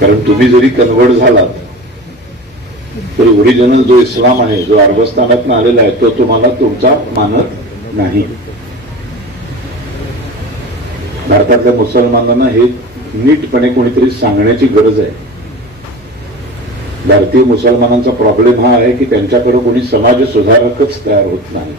कारण तुम्ही जरी कन्वर्ट झालात तरी ओरिजिनल जो इस्लाम आहे, जो अरबस्थानातून आलेला आहे, तो तुम्हाला तुमचा मानत नाही. भारतातल्या मुसलमानांना हे नीटपणे कोणीतरी सांगण्याची गरज आहे. भारतीय मुसलमानांचा प्रॉब्लेम हा आहे की त्यांच्याकडे कोणी समाज सुधारकच तयार होत नाही.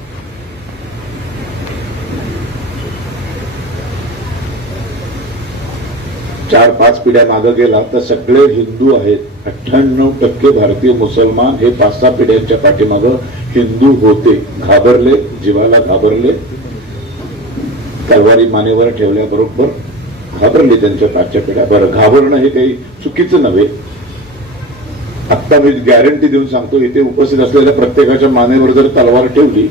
चार पाच पिढ्या मागे गेला तर सगळे हिंदू आहेत. 98% भारतीय मुसलमान हे 5-6 पिढ्यांच्या पाठीमागं हिंदू होते. घाबरले, जीवाला घाबरले, तलवारी मानेवर ठेवल्याबरोबर घाबरले त्यांच्या 5 पिढ्या. बरं, घाबरणं हे काही चुकीचं नव्हे. आत्ता मी गॅरंटी देऊन सांगतो, इथे उपस्थित असलेल्या प्रत्येकाच्या मानेवर जर तलवार ठेवली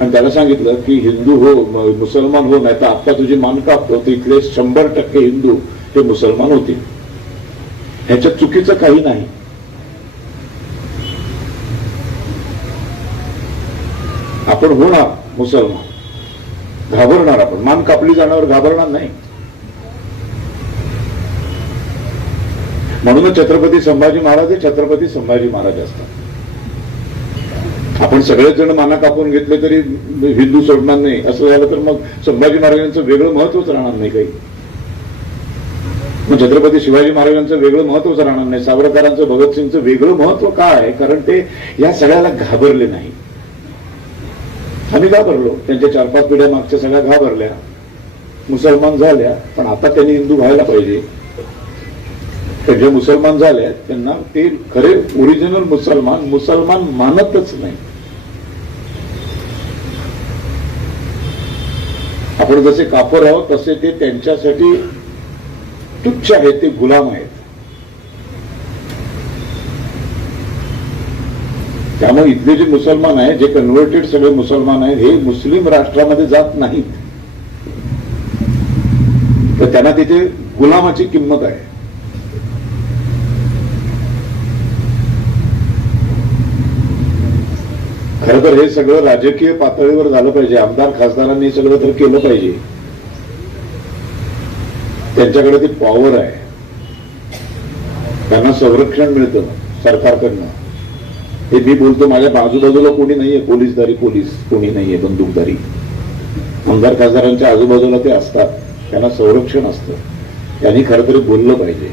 आणि त्याला सांगितलं की हिंदू हो, मुसलमान हो, नाही तर आत्ता तुझी मान कापतो, तर इथले 100% हिंदू हे मुसलमान होतील. ह्याच्यात चुकीचं काही नाही. आपण होणार मुसलमान, घाबरणार, आपण मान कापली जाण्यावर घाबरणार नाही. म्हणूनच छत्रपती संभाजी महाराज हे छत्रपती संभाजी महाराज असतात. आपण सगळेच जण माना कापून घेतले तरी हिंदू सोडणार नाही असं झालं तर मग संभाजी महाराजांचं वेगळं महत्वच राहणार नाही काही. मग छत्रपती शिवाजी महाराजांचं वेगळं महत्वच राहणार नाही. सावरकरांचं, भगतसिंगचं वेगळं महत्व काय आहे? कारण ते या सगळ्याला घाबरले नाही. आम्ही घाबरलो, त्यांच्या 4-5 पिढ्या मागच्या सगळ्या घाबरल्या, मुसलमान झाल्या. पण आता त्यांनी हिंदू व्हायला पाहिजे. तर जे मुसलमान झाले त्यांना ते खरे ओरिजिनल मुसलमान मानतच नाही. आपण जसे काफर आहोत तसे ते त्यांच्यासाठी तुच्छ आहेत, ते गुलाम आहेत. त्यामुळे इथले जे मुसलमान आहेत, जे कन्व्हर्टेड सगळे मुसलमान आहेत, हे मुस्लिम राष्ट्रामध्ये जात नाहीत. तर त्यांना तिथे गुलामाची किंमत आहे. खरं तर हे सगळं राजकीय पातळीवर झालं पाहिजे. आमदार खासदारांनी सगळं तर केलं पाहिजे. त्यांच्याकडे ती पॉवर आहे, त्यांना संरक्षण मिळतं सरकारकडनं. हे मी बोलतो, माझ्या आजूबाजूला कोणी नाहीये पोलीस कोणी नाहीये बंदूकधारी. आमदार खासदारांच्या आजूबाजूला ते असतात, त्यांना संरक्षण असतं. त्यांनी खरं तरी बोललं पाहिजे.